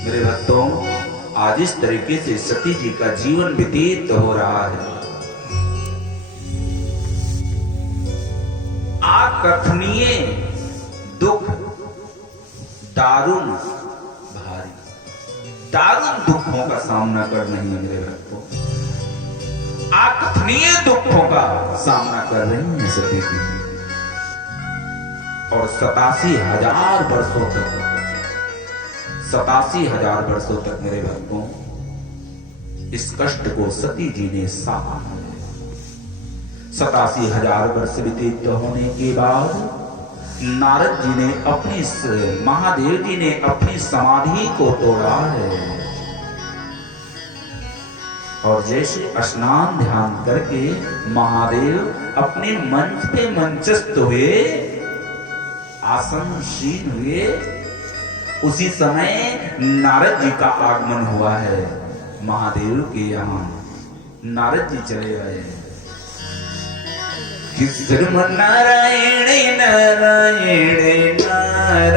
मेरे भक्तों, आज इस तरीके से सती जी का जीवन व्यतीत हो रहा है। अकथनीय दुख, दारुण भारी, दारुण दुखों का सामना कर रही है मेरे भक्तों। अकथनीय दुखों का सामना कर रही है सती जी, और 87,000 वर्षों तक, 87,000 वर्षों तक मेरे भक्तों इस कष्ट को सती जी ने सहा। 87,000 वर्ष व्यतीत होने के बाद नारद जी ने महादेव जी ने अपनी समाधि को तोड़ा है, और जैसे स्नान ध्यान करके महादेव अपने मंच पे मंचस्थ हुए, आसनशील हुए, उसी समय नारद जी का आगमन हुआ है। महादेव के यहाँ नारद जी चले आए। श्रीमन नारायण नारायण नारायण,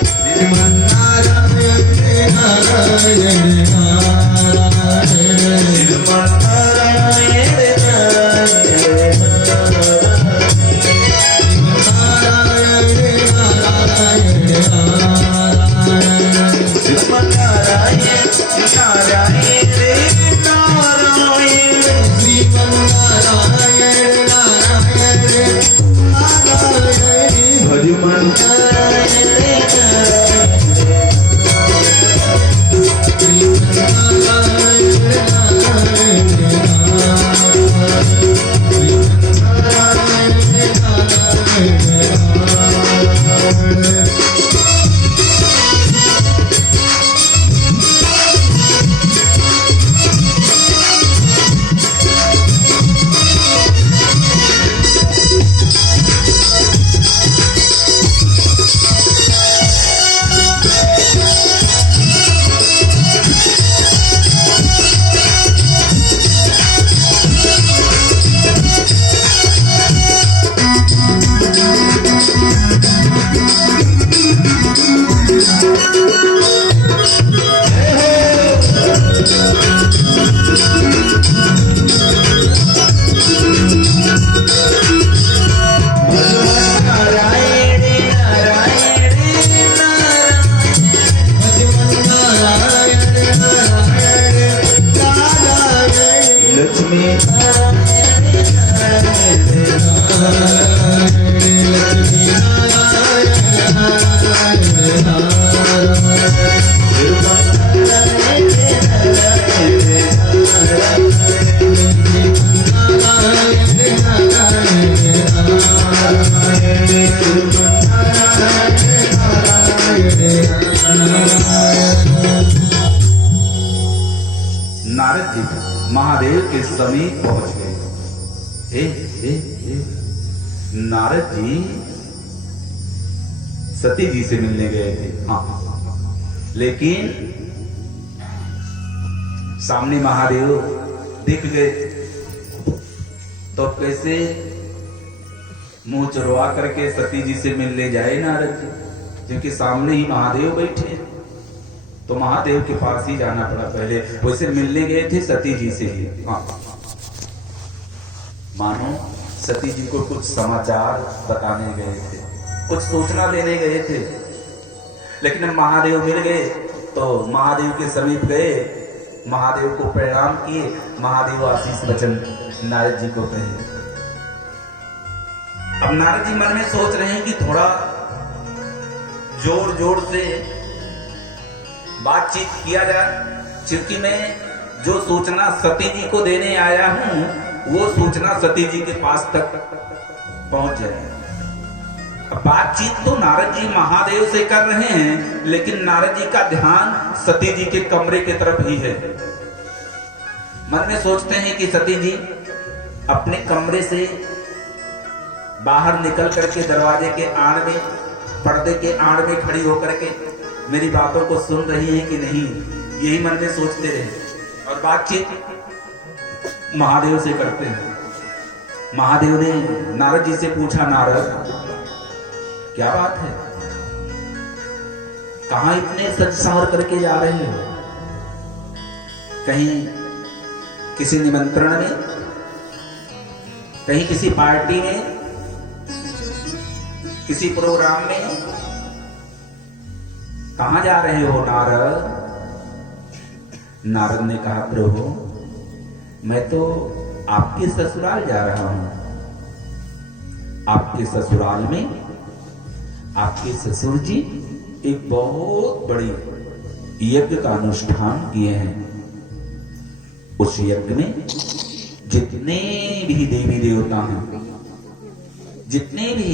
श्रीमन नारायण नारायण नारायण, श्रीमन नारायण नारद जी महादेव के समीप पहुंच गए। नारद जी सती जी से मिलने गए थे। हाँ, लेकिन सामने महादेव दिख गए तो कैसे मुंह चुरवा करके सती जी से मिलने जाए नारद जी, क्योंकि सामने ही महादेव बैठे, तो महादेव के पास ही जाना पड़ा। पहले वैसे मिलने गए थे सती जी से ही। हाँ, मानो सती जी को कुछ समाचार बताने गए थे, कुछ सूचना लेने गए थे, लेकिन महादेव मिल गए तो महादेव के समीप गए, महादेव को प्रणाम किए, महादेव आशीष वचन नारद जी को कहे। अब नारद जी मन में सोच रहे हैं कि थोड़ा जोर जोर से बातचीत किया जाए, क्योंकि मैं जो सूचना सती जी को देने आया हूं वो सूचना सती जी के पास तक पहुंच जाए। बातचीत तो नारद जी महादेव से कर रहे हैं, लेकिन नारद जी का ध्यान सती जी के कमरे की तरफ ही है। मन में सोचते हैं कि सती जी अपने कमरे से बाहर निकल करके दरवाजे के आड़ में, पर्दे के आड़ में खड़ी होकर के मेरी बातों को सुन रही है कि नहीं, यही मन में सोचते रहे और बातचीत महादेव से करते हैं। महादेव ने नारद जी से पूछा, नारद क्या बात है, कहां इतने सज संवर करके जा रहे हो? कहीं किसी निमंत्रण में, कहीं किसी पार्टी में, किसी प्रोग्राम में, कहां जा रहे हो नारद? नारद ने कहा, प्रभु मैं तो आपके ससुराल जा रहा हूं। आपके ससुराल में आपके ससुर जी एक बहुत बड़ी यज्ञ का अनुष्ठान किए हैं। उस यज्ञ में जितने भी देवी देवता हैं, जितने भी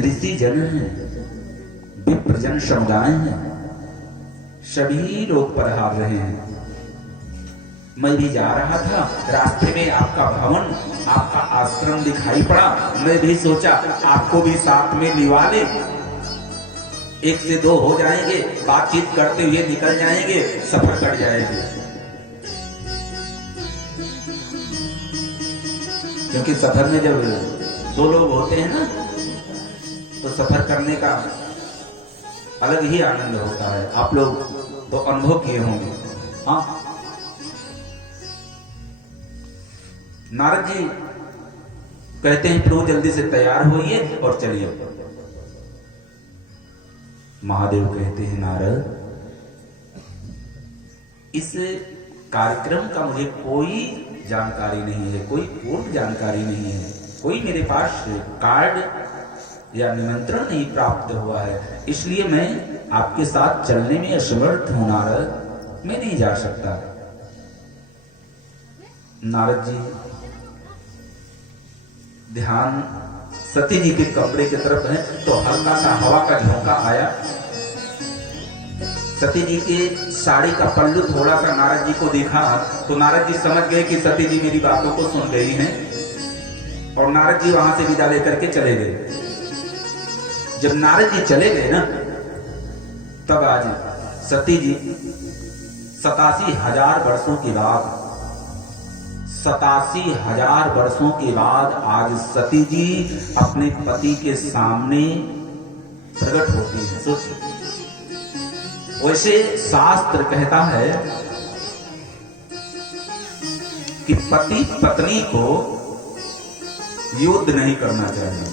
ऋषि जन हैं, विप्रजन समुदाय हैं, सभी लोग पधार रहे हैं। मैं भी जा रहा था, रास्ते में आपका भवन, आपका आश्रम दिखाई पड़ा। मैं भी सोचा आपको भी साथ में लिवा ले, एक से दो हो जाएंगे, बातचीत करते हुए निकल जाएंगे, सफर कट जाएंगे। क्योंकि सफर में जब दो लोग होते हैं ना, तो सफर करने का अलग ही आनंद होता है। आप लोग तो अनुभव किए होंगे। हाँ, नारद जी कहते हैं, प्रभु जल्दी से तैयार होइए और चलिए। महादेव कहते हैं, नारद इस कार्यक्रम का मुझे कोई जानकारी नहीं है, कोई पूर्ण जानकारी नहीं है, कोई मेरे पास कार्ड या निमंत्रण नहीं प्राप्त हुआ है, इसलिए मैं आपके साथ चलने में असमर्थ हूं नारद, मैं नहीं जा सकता। नारद जी ध्यान सती जी के कमरे की तरफ है, तो हल्का सा हवा का झोंका आया। सती जी के साड़ी का पल्लू थोड़ा सा नारद जी को देखा, तो नारद जी समझ गए कि सती जी मेरी बातों को सुन रही हैं, और नारद जी वहां से विदा लेकर के चले गए। जब नारद जी चले गए ना, तब आज सती जी 87,000 वर्षों के बाद, 87,000 वर्षों के बाद आज सती जी अपने पति के सामने प्रकट होती है। सोचिए, वैसे शास्त्र कहता है कि पति पत्नी को युद्ध नहीं करना चाहिए।